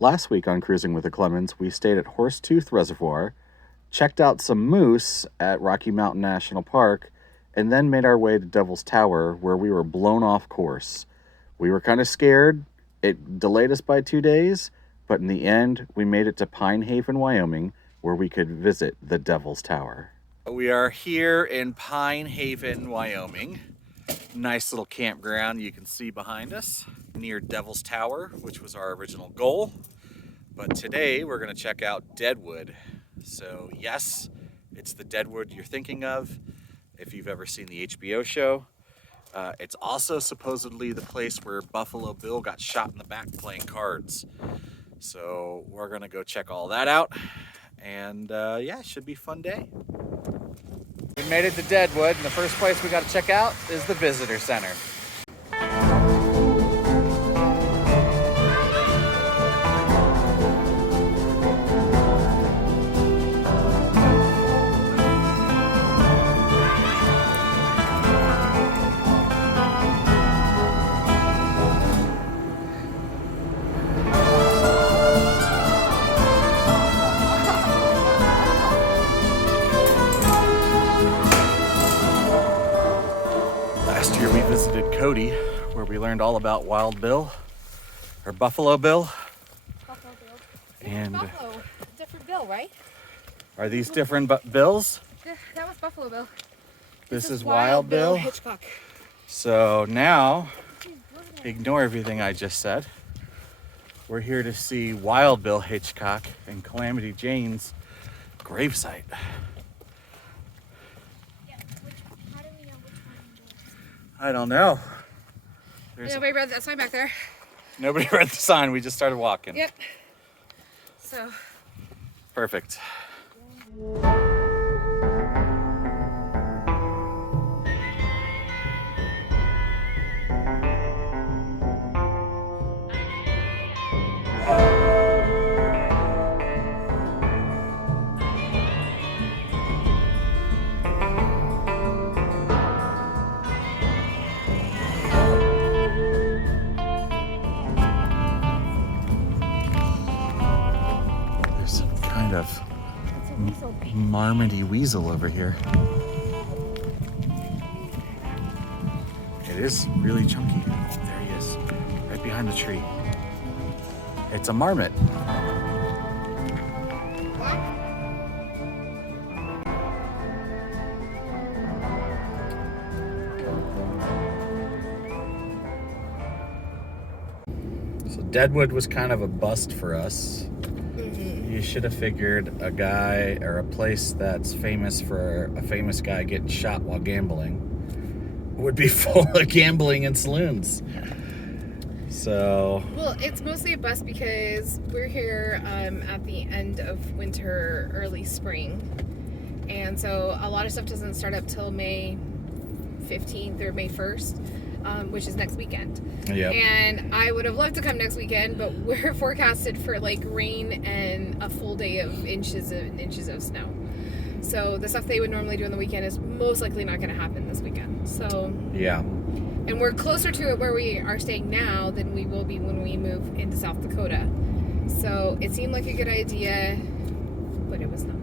Last week on Cruising with the Clemons, we stayed at Horsetooth Reservoir, checked out some moose at Rocky Mountain National Park, and then made our way to Devil's Tower, where we were blown off course. We were kind of scared. It delayed us by 2 days, but in the end, we made it to Pine Haven, Wyoming, where we could visit the Devil's Tower. We are here in Pine Haven, Wyoming. Nice little campground you can see behind us near Devil's Tower, which was our original goal. But today we're going to check out Deadwood. So yes, it's the Deadwood you're thinking of if you've ever seen the HBO show. It's also supposedly the place where Buffalo Bill got shot in the back playing cards. So we're going to go check all that out. And yeah, it should be a fun day. We made it to Deadwood, and the first place we got to check out is the visitor center. Cody, where we learned all about Wild Bill, or Buffalo Bill. Buffalo Bill. And Buffalo, different Bill, right? Are these different bills? That was Buffalo Bill. This is Wild Bill Hitchcock. So now, ignore everything I just said. We're here to see Wild Bill Hitchcock and Calamity Jane's gravesite. I don't know. Nobody read that sign back there. Nobody read the sign. We just started walking. Yep. So. Perfect. Of marmoty weasel over here. It is really chunky. There he is, right behind the tree. It's a marmot. So Deadwood was kind of a bust for us. You should have figured a guy or a place that's famous for a famous guy getting shot while gambling would be full of gambling and saloons. So. Well, it's mostly a bust because we're here at the end of winter, early spring. And so a lot of stuff doesn't start up till May 15th or May 1st. Which is next weekend. Yep. And I would have loved to come next weekend, but we're forecasted for like rain and a full day of inches of snow. So the stuff they would normally do on the weekend is most likely not going to happen this weekend. So yeah. And we're closer to it where we are staying now than we will be when we move into South Dakota. So it seemed like a good idea, but it was not.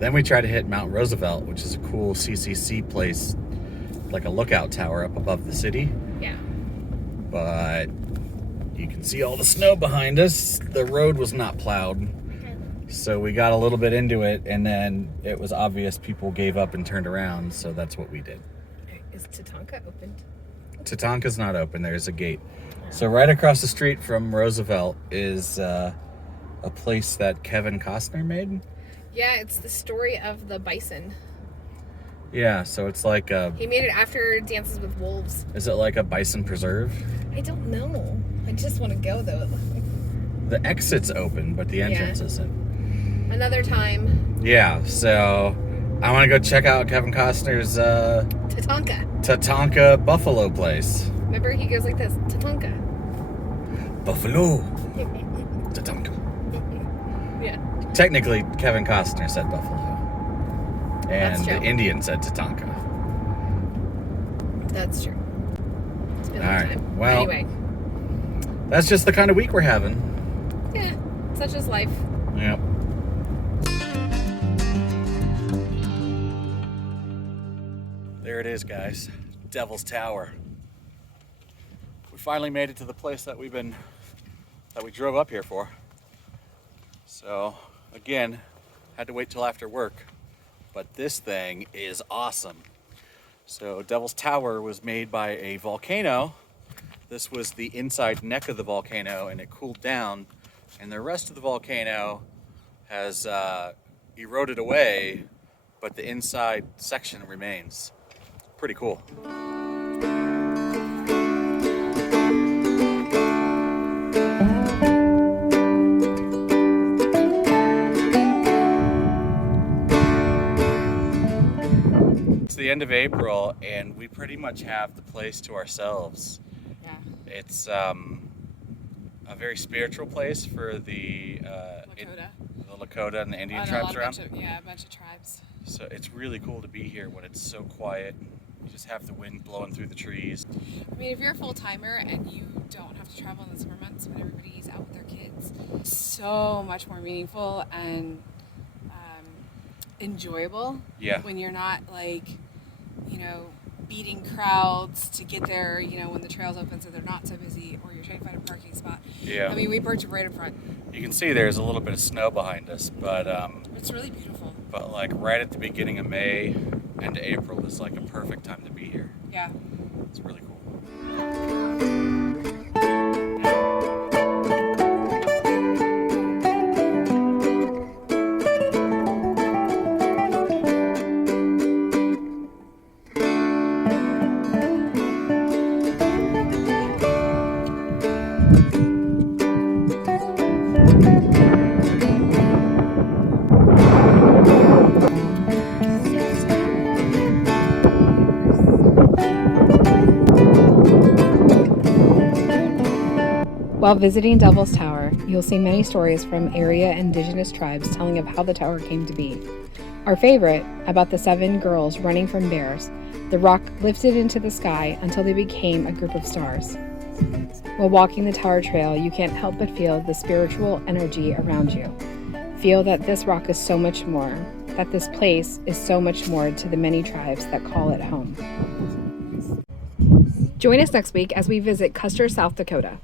Then we tried to hit Mount Roosevelt, which is a cool CCC place, like a lookout tower up above the city. Yeah. But you can see all the snow behind us. The road was not plowed. So we got a little bit into it, and then it was obvious people gave up and turned around, so that's what we did. Is Tatanka opened? Tatanka's not open. There's a gate. So right across the street from Roosevelt is a place that Kevin Costner made. Yeah, it's the story of the bison. Yeah, so it's like a... He made it after Dances with Wolves. Is it like a bison preserve? I don't know. I just want to go, though. The exit's open, but the entrance isn't. Another time. Yeah, so I want to go check out Kevin Costner's Tatanka Buffalo place. Remember, he goes like this, Tatanka. Buffalo. Tatanka. Yeah. Technically, Kevin Costner said Buffalo. And the Indian said Tatanka. That's true. It's been All a long right. time. Well, anyway, that's just the kind of week we're having. Such is life. Yeah. There it is, guys. Devil's Tower. We finally made it to the place that we drove up here for. So again, had to wait till after work, but this thing is awesome. So Devil's Tower was made by a volcano. This was the inside neck of the volcano, and it cooled down, and the rest of the volcano has eroded away, but the inside section remains. Pretty cool. It's the end of April, and we pretty much have the place to ourselves. Yeah. It's a very spiritual place for the Lakota and the Indian tribes around. A bunch of tribes. So it's really cool to be here when it's so quiet. You just have the wind blowing through the trees. I mean, if you're a full-timer and you don't have to travel in the summer months when everybody's out with their kids, it's so much more meaningful and enjoyable. Yeah. When you're not like, beating crowds to get there, when the trail's open so they're not so busy, or you're trying to find a parking spot. Yeah. I mean, we parked right in front. You can see there's a little bit of snow behind us, but It's really beautiful. But like right at the beginning of May and April is like a perfect time to be here. Yeah. It's really cool. While visiting Devil's Tower, you'll see many stories from area indigenous tribes telling of how the tower came to be. Our favorite, about the 7 girls running from bears, the rock lifted into the sky until they became a group of stars. While walking the tower trail, you can't help but feel the spiritual energy around you. Feel that this rock is so much more, that this place is so much more to the many tribes that call it home. Join us next week as we visit Custer, South Dakota.